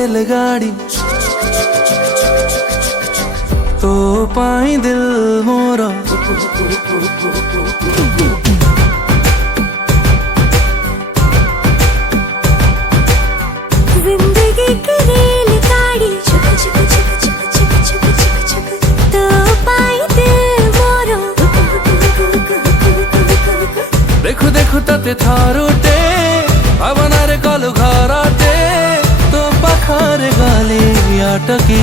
रेलगाड़ी तो पाई दिल मोरा जिंदगी की रेलगाड़ी तो पाई दिल मोरा देखु देखु तते थारुटे भावनारे कलु घरटे तो पाखरे गले अटकी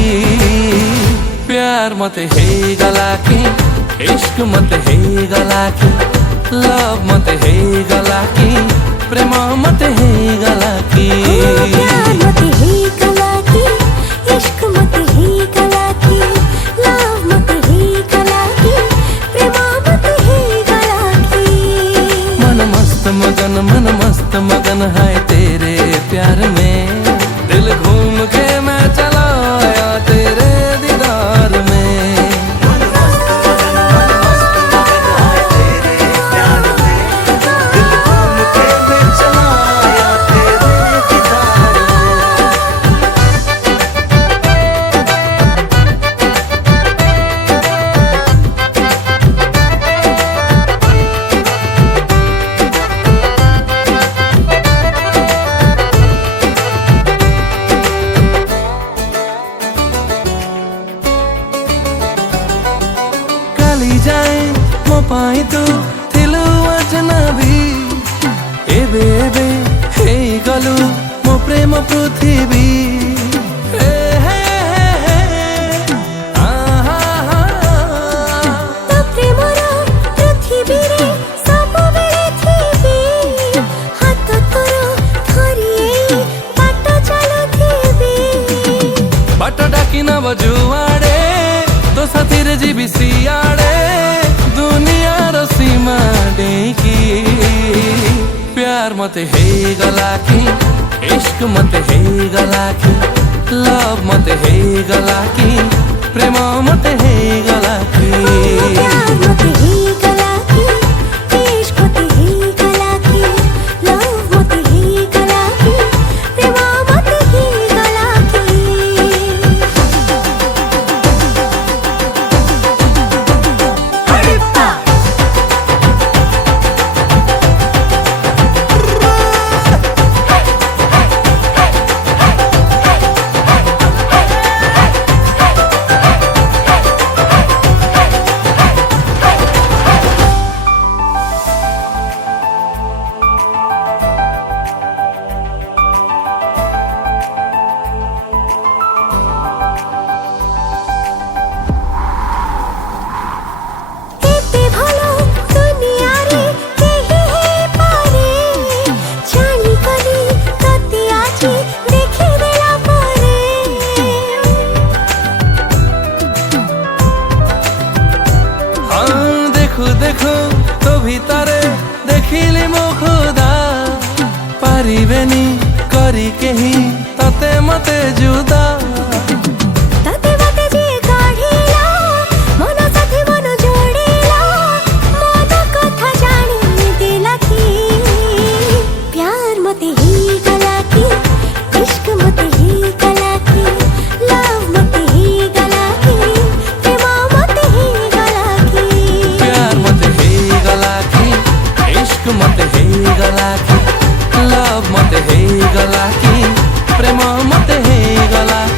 प्यार मते हे गला की इश्क मते हे गला की लव मते हे गला की प्रेम मते हे गला की प्यार मते हे गला की इश्क मते हे गला की लव मते हे गला की प्रेम मते हे गला की मन मस्त मगन है तेरे प्यार में दिल घूम के मैं चला आया तेरे दीदार में मन मस्त मगन है तेरे प्यार में दिल घूम के मैं चला आया तेरे दीदार जाए मो पाई तू थिलु अजनबी एबे एबे हे गलु मो प्रेम पृथ्वी हे हे हे आहा तो प्रेमर पृथ्वी रे सब बेले थीबी हाथ तोर धरिए बाट चलुथीबी बाट डाकी न बजुआड़े तो साथी रे जीबी सियाड़े दुनिया रो सीमा डेकी प्यार मते हे गला की इश्क मते हे गला की लव मते हे गला की प्रेम मते हे गला की प्यार मते हे गला की इश्क मते हे गला की लव मते हे गला की प्रेम मते हे गला की देखो तो भीतरे देखिली मो खुदा पारिबेनी करी केही तते मते जुदा तते मते जे काढिला मन साथी मन जोडिला मन कथा जानी दिला की प्यार मते ही गला की इश्क मते ही गला की लव मते ही गला की प्रेम मते ही गला की प्यार मते हे गला की इश्क मते हे गला की लव मते हे गला की प्रेम मते हे गला की।